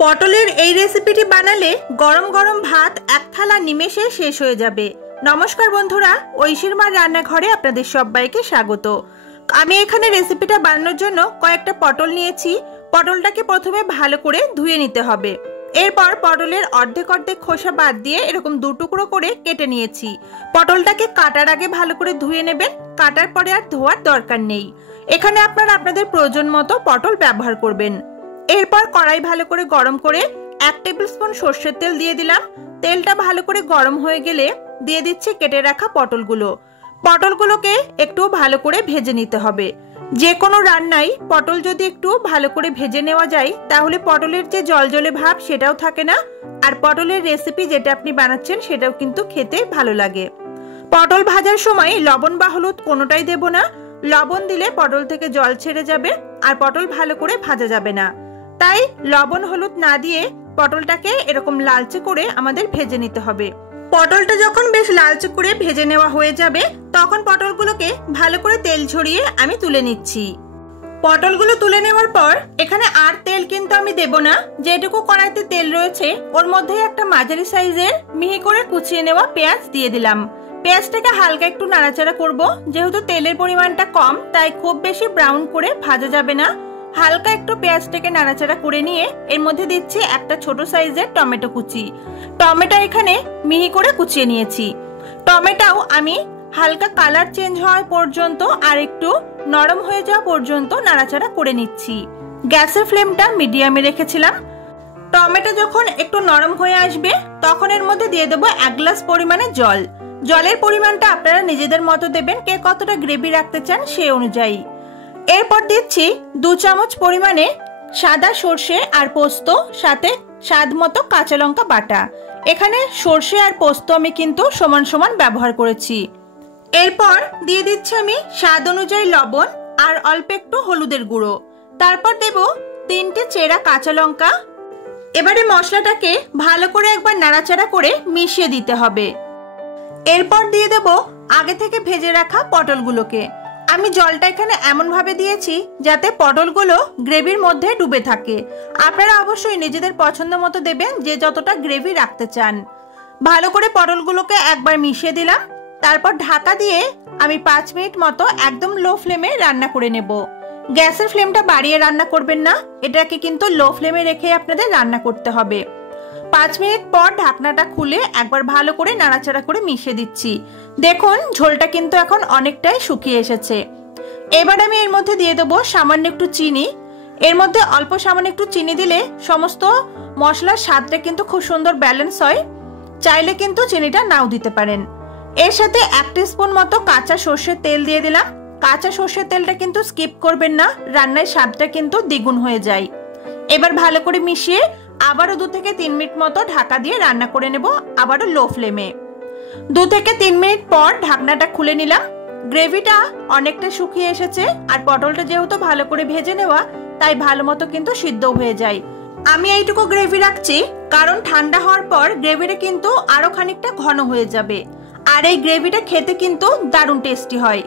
পটলের এই রেসিপিটি বানালে গরম গরম ভাত এক থালা নিমেষে শেষ হয়ে যাবে। নমস্কার বন্ধুরা, ঐশীর মার রান্নাঘরে আপনাদের সবাইকে স্বাগত। আমি এখানে রেসিপিটা বানানোর জন্য কয়েকটা পটল নিয়েছি। পটলটাকে প্রথমে ভালো করে ধুয়ে নিতে হবে। এরপর পটলের অর্ধেক অর্ধেক খোসা বাদ দিয়ে এরকম দু টুকরো করে কেটে নিয়েছি। পটলটাকে কাটার আগে ভালো করে ধুয়ে নেবেন, কাটার পরে আর ধোয়ার দরকার নেই। এখানে আপনারা আপনাদের প্রয়োজন মতো পটল ব্যবহার করবেন। এরপর কড়াই ভালো করে গরম করে 1 টেবিল স্পুন সরষের তেল দিয়ে দিলাম। তেলটা ভালো করে গরম হয়ে গেলে দিয়ে দিচ্ছি কেটে রাখা পটলগুলো। পটলগুলোকে একটু ভালো করে ভেজে নিতে হবে। যে কোনো রান্নায় পটল যদি একটু ভালো করে ভেজে নেওয়া যায় তাহলে পটলের যে জলজলে ভাব সেটাও থাকে না, আর পটলের রেসিপি যেটা আপনি বানাচ্ছেন সেটাও কিন্তু খেতে ভালো লাগে। পটল ভাজার সময় লবণ বা হলুদ কোনোটাই দেব না। লবণ দিলে পটল থেকে জল ছেড়ে যাবে আর পটল ভালো করে ভাজা যাবে না। তাই লবণ হলুদ না দিয়ে পটলটাকে এরকম লালচে করে আমাদের ভেজে নিতে হবে। পটলটা যখন বেশ লালচে করে ভেজে নেওয়া হয়ে যাবে তখন পটলগুলোকে ভালো করে তেল ঝরিয়ে আমি তুলে নিচ্ছি। পটলগুলো তুলে নেওয়ার পর এখানে আর তেল কিন্তু আমি দেব না। যেটুকু কড়াইতে তেল রয়েছে ওর মধ্যে একটা মাঝারি সাইজের মিহি করে কুচিয়ে নেওয়া পেঁয়াজ দিয়ে দিলাম। পেঁয়াজটাকে হালকা একটু নাড়াচাড়া করব। যেহেতু তেলের পরিমাণটা কম তাই খুব বেশি ব্রাউন করে ভাজা যাবে না। হালকা একটু পেঁয়াজটাকে নাড়াচাড়া করে নিয়ে এর মধ্যে দিচ্ছি একটা ছোট সাইজের টমেটো কুচি। টমেটো এখানে মিহি করে কুচিয়ে নিয়েছি। টমেটোও আমি হালকা কালার চেঞ্জ হওয়া পর্যন্ত আর একটু নরম হয়ে যাওয়া পর্যন্ত নাড়াচাড়া করে নিচ্ছি। গ্যাসের ফ্লেমটা মিডিয়ামে রেখেছিলাম। টমেটো যখন একটু নরম হয়ে আসবে তখন এর মধ্যে দিয়ে দেবো 1 গ্লাস পরিমাণে জল। জলের পরিমাণটা আপনারা নিজেদের মতো দেবেন, কে কতটা গ্রেভি রাখতে চান সেই অনুযায়ী। এরপর দিচ্ছি 2 চামচ পরিমাণে সাদা সর্ষে আর পোস্ত, সাথে স্বাদ মতো কাঁচা লঙ্কা বাটা। এখানে সর্ষে আর পোস্ত আমি কিন্তু সমান সমান ব্যবহার করেছি। এরপর দিয়ে দিচ্ছি আমি স্বাদ অনুযায়ী লবণ আর অল্প একটু হলুদের গুঁড়ো। তারপর দেব 3টে চেরা কাঁচা লঙ্কা। এবারে মশলাটাকে ভালো করে একবার নাড়াচাড়া করে মিশিয়ে দিতে হবে। এরপর দিয়ে দেব আগে থেকে ভেজে রাখা পটলগুলোকে। আমি জলটা এখানে এমন ভাবে দিয়েছি যাতে পটলগুলো গ্রেভির মধ্যে ডুবে থাকে। আপনারা অবশ্যই নিজেদের পছন্দ মতো দেবেন, যে যতটা গ্রেভি রাখতে চান। ভালো করে পটলগুলোকে একবার মিশিয়ে দিলাম। তারপর ঢাকা দিয়ে আমি 5 মিনিট মতো একদম লো ফ্লেমে রান্না করে নেব। গ্যাসের ফ্লেমটা বাড়িয়ে রান্না করবেন না, এটাকে কিন্তু লো ফ্লেমে রেখে আপনাদের রান্না করতে হবে। 5 মিনিট পর ঢাকনাটা খুলে একবার ভালো করে নাড়াচাড়া করে মিশিয়ে দিচ্ছি। দেখুন ঝোলটা কিন্তু এখন অনেকটাই শুকিয়ে এসেছে। এবার আমি এর মধ্যে দিয়ে দেবো সামান্য একটু চিনি। এর মধ্যে অল্প সামান্য একটু চিনি দিলে সমস্ত মশলার স্বাদটা কিন্তু খুব সুন্দর ব্যালেন্স হয়। চাইলে কিন্তু চিনিটা নাও দিতে পারেন। এর সাথে 1 টিস্পুন মতো কাঁচা সর্ষের তেল দিয়ে দিলাম। কাঁচা সর্ষের তেলটা কিন্তু স্কিপ করবেন না, রান্নার স্বাদটা কিন্তু দ্বিগুণ হয়ে যায়। এবার ভালো করে মিশিয়ে আবারও 2 থেকে 3 মিনিট মতো ঢাকা দিয়ে রান্না করে নেব, আবারও লো ফ্লেমে। 2 থেকে 3 মিনিট পর ঢাকনাটা খুলে নিলাম। গ্রেভিটা অনেকটা শুকিয়ে এসেছে আর পটলটা যেহেতু ভালো করে ভেজে নেওয়া তাই ভালো মতো কিন্তু সিদ্ধ হয়ে যায়। আমি এইটুকু গ্রেভি রাখছি কারণ ঠান্ডা হওয়ার পর গ্রেভিটা কিন্তু আরো খানিকটা ঘন হয়ে যাবে, আর এই গ্রেভিটা খেতে কিন্তু দারুণ টেস্টি হয়।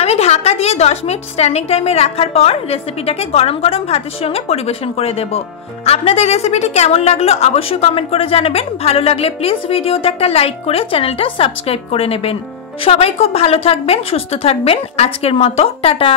আমি ঢাকা দিয়ে 10 মিনিট স্ট্যান্ডিং টাইমে রাখার পর রেসিপিটাকে গরম গরম ভাতের সঙ্গে পরিবেশন করে দেব। আপনাদের রেসিপিটি কেমন লাগলো অবশ্যই কমেন্ট করে জানাবেন। ভালো লাগলে প্লিজ ভিডিওতে একটা লাইক করে চ্যানেলটা সাবস্ক্রাইব করে নেবেন। সবাই খুব ভালো থাকবেন, সুস্থ থাকবেন। আজকের মতো টাটা।